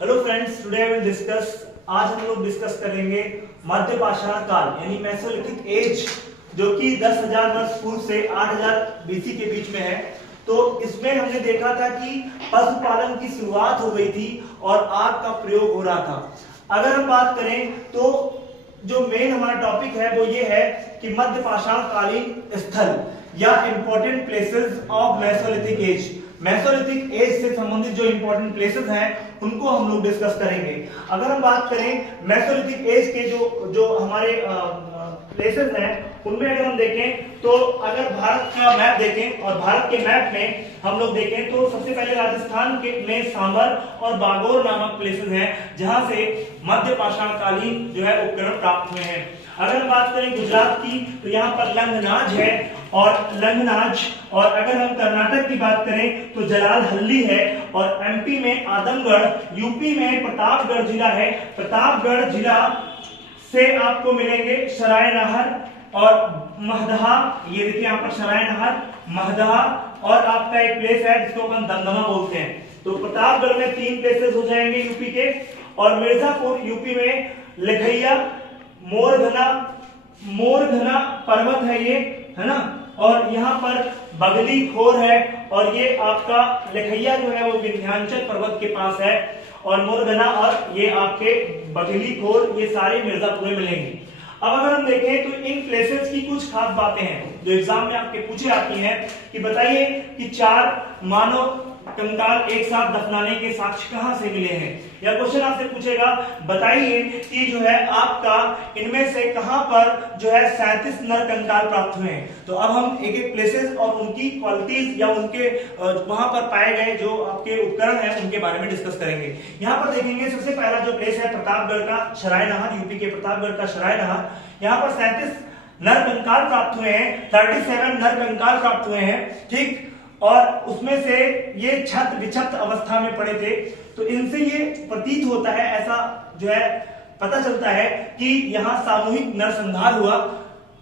Hello friends, today I will discuss. आज हम लोग डिस्कस करेंगे मध्य पाषाण काल यानी मेसोलिथिक एज, जो कि 10,000 वर्ष पूर्व से 8,000 बीसी के बीच में है। तो इसमें हमने देखा था कि पशुपालन की शुरुआत हो गई थी और आग का प्रयोग हो रहा था। अगर हम बात करें तो जो मेन हमारा टॉपिक है वो ये है कि मध्य पाषाण कालीन स्थल या important places of Mesolithic as. Mesolithic as से संबंधित जो इंपॉर्टेंट प्लेसेस हैं उनको हम लोग डिस्कस करेंगे। अगर हम बात करें मेसोलिथिक एज के जो हमारे प्लेसेस हैं उनमें अगर हम देखें तो अगर भारत का मैप देखें और भारत के मैप में हम लोग देखें तो सबसे पहले राजस्थान के में सांबर और बागोर नामक प्लेसेस हैं जहां से मध्य पाषाण कालीन जो है उपकरण प्राप्त हुए हैं। अगर हम बात करें गुजरात की तो यहाँ पर लंगनाज है और लंगनाज, और अगर हम कर्नाटक की बात करें तो जलाल हल्ली है, और एमपी में आदमगढ़, यूपी में प्रतापगढ़ जिला है। प्रतापगढ़ जिला से आपको मिलेंगे सराय नहर और महदहा। ये देखिए यहाँ पर सराय नहर, महदहा, और आपका एक प्लेस है जिसको अपन दमदमा बोलते हैं। तो प्रतापगढ़ में 3 प्लेसेस हो जाएंगे यूपी के, और मिर्जापुर यूपी में लखैया, मोरघना पर्वत है ये, है ना, और यहाँ पर बगली खोर है, और ये आपका लखैया जो है वो विंध्याचल पर्वत के पास है, और मोरघना और ये आपके बगली खोर, ये सारे मिर्जापुर में मिलेंगे। अब अगर हम देखें तो इन प्लेसेस की कुछ खास बातें हैं जो एग्जाम में आपके पूछे आती हैं कि बताइए कि 4 मानव कंकाल एक साथ दफनाने के साक्ष्य कहां से मिले हैं, या क्वेश्चन आपसे पूछेगा बताइए कि जो है आपका इनमें से कहां पर जो है 37 नर कंकाल प्राप्त हुए हैं। तो अब हम एक एक प्लेसेस और उनकी क्वालिटीज या उनके वहां पर पाए गए जो आपके उपकरण हैं उनके बारे में डिस्कस करेंगे। यहाँ पर देखेंगे सबसे पहला जो प्लेस है प्रतापगढ़ का सराय नहर, यूपी के प्रतापगढ़ का सराय नहर। यहाँ पर 37 नर कंकाल प्राप्त हुए हैं, 37 नर कंकाल प्राप्त हुए हैं, ठीक, और उसमें से ये छत विक्षत अवस्था में पड़े थे। तो इनसे ये प्रतीत होता है, ऐसा जो है पता चलता है कि यहाँ सामूहिक नरसंहार हुआ,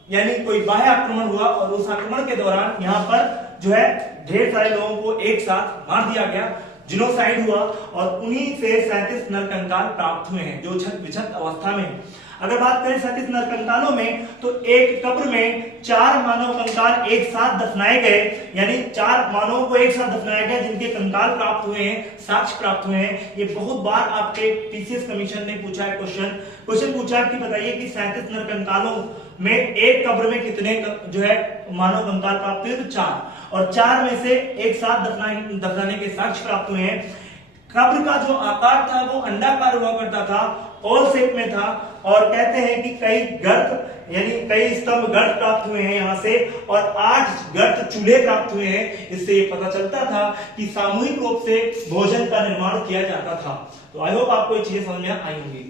यानी कोई बाह्य आक्रमण हुआ, और उस आक्रमण के दौरान यहाँ पर जो है ढेर सारे लोगों को एक साथ मार दिया गया, जिनोसाइड हुआ, और उन्हीं से 37 नरकंकाल प्राप्त हुए हैं जो छत विक्षत अवस्था में। अगर बात करें 37 नरकंकालों में तो एक कब्र में 4 मानव कंकाल एक साथ दफनाए गए, यानी 4 मानवों को एक साथ दफनाया गया जिनके कंकाल प्राप्त हुए हैं, साक्ष्य प्राप्त हुए हैं। ये बहुत बार आपके पीसीएस कमीशन ने पूछा है क्वेश्चन पूछा कि बताइए कि 37 नरकंकालों में एक कब्र में कितने जो है मानव कंकाल प्राप्त हुए, तो 4, और 4 में से एक साथ दफनाने के साक्ष्य प्राप्त हुए हैं। कब्र का जो आकार था वो अंडाकार हुआ करता था, ओवल शेप में था, और कहते हैं कि कई गर्त यानी कई स्तंभ गर्त प्राप्त हुए हैं यहाँ से, और 8 गर्त चूल्हे प्राप्त हुए हैं। इससे ये पता चलता था कि सामूहिक रूप से भोजन का निर्माण किया जाता था। तो आई होप आपको ये चीजें समझ में आई होंगी।